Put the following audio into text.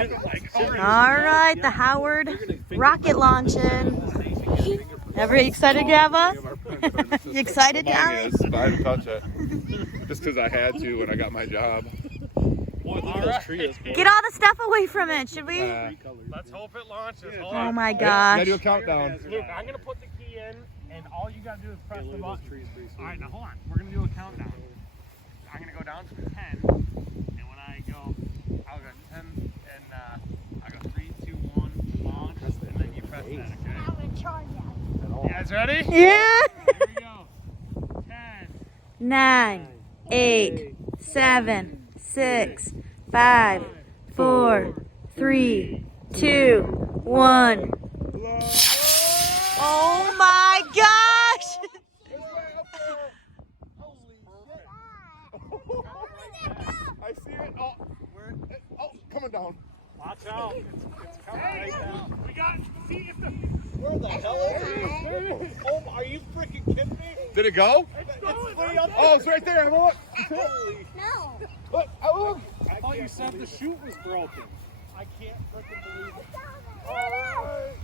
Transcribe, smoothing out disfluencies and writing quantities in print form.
All right, the Howard rocket launching. Everybody excited, Gava? You excited, Mine Johnny? is, but I didn't touch it. Just because I had to when I got my job. Boy, look at those trees. Get all the stuff away from it, should we? Let's hope it launches. Hold Oh on. my You gotta do a gosh. countdown. Luke, I'm gonna put the key in, and all you gotta do is press the button. All right, now hold on. We're gonna do a countdown. I'm gonna go down to 10, and when I go, I'll go 10, and I'll go 3, 2, 1, launch, and then you press that. Okay. You guys ready? Yeah. Here we go. 10, 9, 8, 7, 6, 5, 4, 3, 2, 1. Oh my gosh! I see it. Oh, coming down. watch out. It's coming right now. We got. See if the. Where the hell is it? Oh, are you freaking kidding me? Did it go? It's going. Oh, it's right there. Look. No. Look. Oh, I thought you said the chute was broken. I can't freaking believe it. It's over.